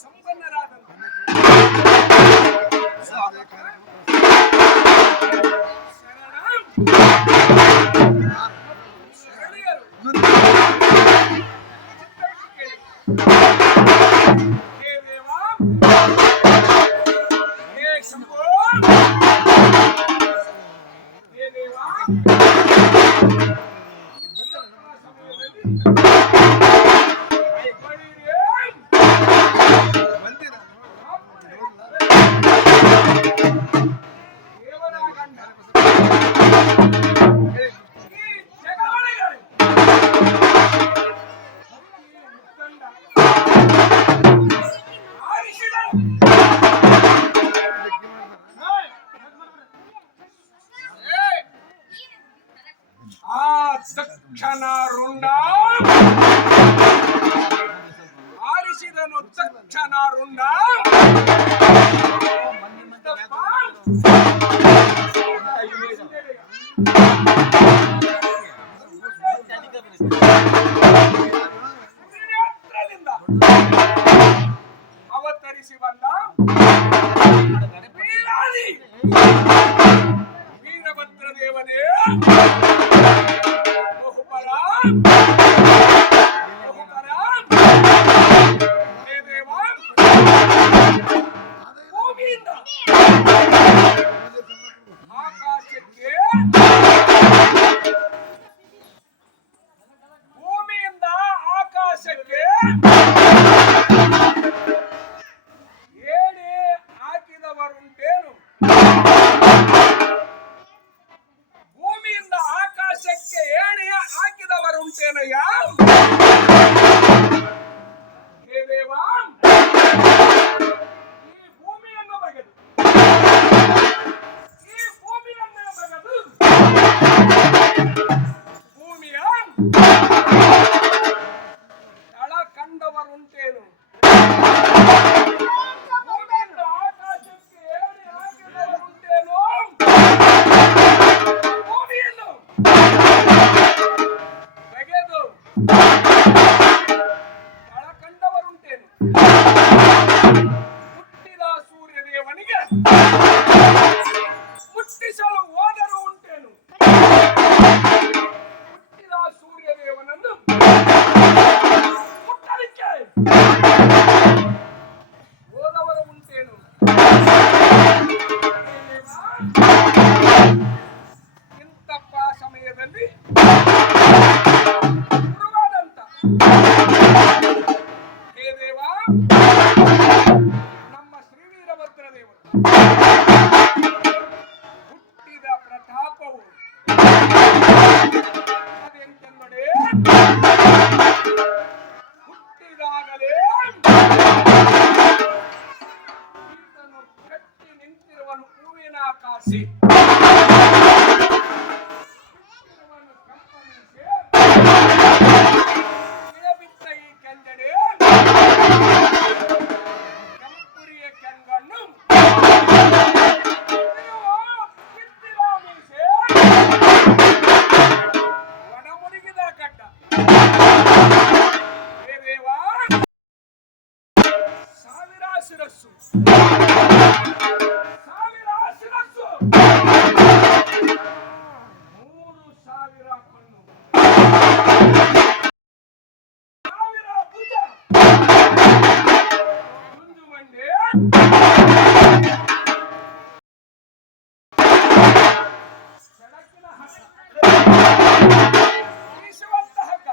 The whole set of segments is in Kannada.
ಸಂಪನ್ನರಾದಂತ ಶರಣೀಯರು ಹೇ ದೇವ, ಹೇ ಶಂಭೋ, ಹೇ ದೇವ, ತಕ್ಷಣ ರುಂಡ ಆರಿಸಿದನು, ತಕ್ಷಣ ರುಂಡ ಅವತರಿಸಿ ಬಂದ ವೀರಾದಿ ವೀರಭದ್ರ ದೇವನೇ, ಬಹುಪರ ಬಹುಪರ, ಹೇ ದೇವ, ಭೂಮಿಯಿಂದ ಆಕಾಶಕ್ಕೆ, ಭೂಮಿಯಿಂದ ಆಕಾಶಕ್ಕೆ ಏಣಿ ಹಾಕಿದವರುಂಟೇನು? ಭೂಮಿಯಿಂದ ಆಕಾಶಕ್ಕೆ ಏಣಿ ಹಾಕಿದವರುಂಟೇನಯ್ಯ? ಹೇ ದೇವ, ಈ ಭೂಮಿಯನ್ನು ಬಗೆದು, ಈ ಭೂಮಿಯನ್ನು ಬಗೆದು ಭೂಮಿಯ ತಳ ಕಂಡವರುಂಟೇನು? ಭೂಮಿಯಿಂದ ಆಕಾಶಕ್ಕೆ ಏಣಿ ಹಾಕಿದವರುಂಟೇನು? ಭೂಮಿಯನ್ನು ಬಗೆದು ತಳ ಕಂಡವರುಂಟೇನು? ಹುಟ್ಟಿದ ಸೂರ್ಯದೇವನಿಗೆ ಮುಟ್ಟಿಸಲು ಹೋದರೂ ಉಂಟೇನು? ಹುಟ್ಟಿದ ಸೂರ್ಯದೇವನನ್ನು ಮುಟ್ಟಲಿಕ್ಕೆ ಹೋದವರು ಉಂಟೇನು? ಇಂತಪ್ಪ ಸಮಯದಲ್ಲಿ ಗುರುವಾದಂತ ಹೇ ದೇವ, ನಮ್ಮ ಶ್ರೀ ವೀರಭದ್ರ ದೇವರು ಹುಟ್ಟಿದ ಪ್ರತಾಪವು ಅದೆಂತೆಂದರೆ, ಹುಟ್ಟಿದಾಗಲೇ ಈತನು ಕಟ್ಟಿ ನಿಂತಿರುವನು ಹೂವಿನ ಕಾಸಿ, ಹುಟ್ಟಿರುವನು ಕಂಪನಿಸಿ ಇಳಬಿಟ್ಟ ಈ ಕೆಂಜಡೆ ಕೆಂಪುರಿಯ ಕೆಂಗಣ್ಣು ಕಿತ್ತಿದ ಮೀಸೆ ಒಡಮುರುಗಿದ ಗಡ್ಡ. ಹೇ ದೇವ, ಸಾವಿರ ಶಿರಸ್ಸು, ಸಾವಿರ ಶಿರಸ್ಸು, 3,000 ಕಣ್ಣು, 1,000 ಭುಜ, ಗುಂಜು ಮಂಡೆ, ಸಡಕಿನ ಹಗ್ಗ, ಬೀಸುವಂತ ಹಗ್ಗ,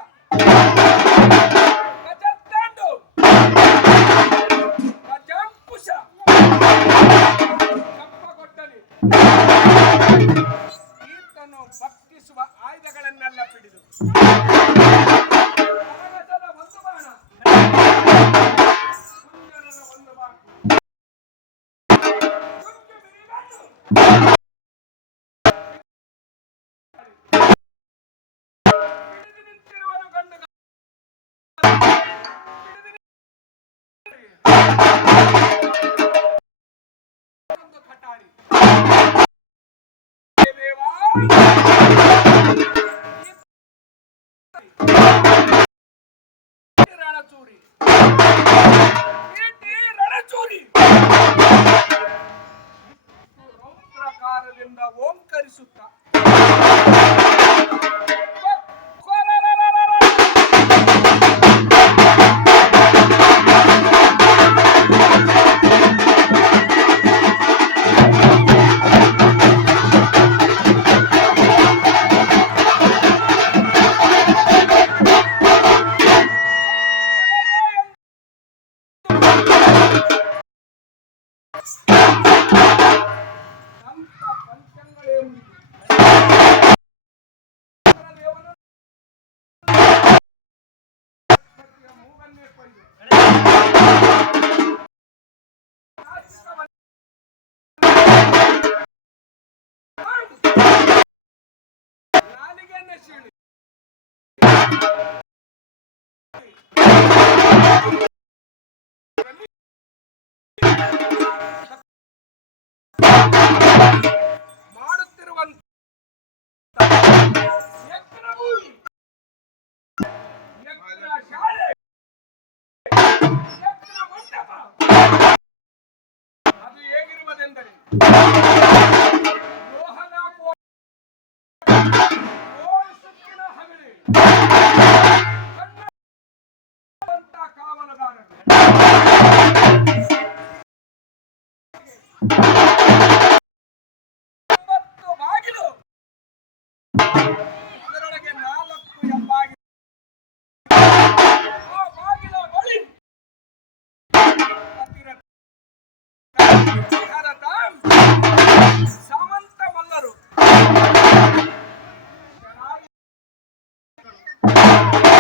ಆ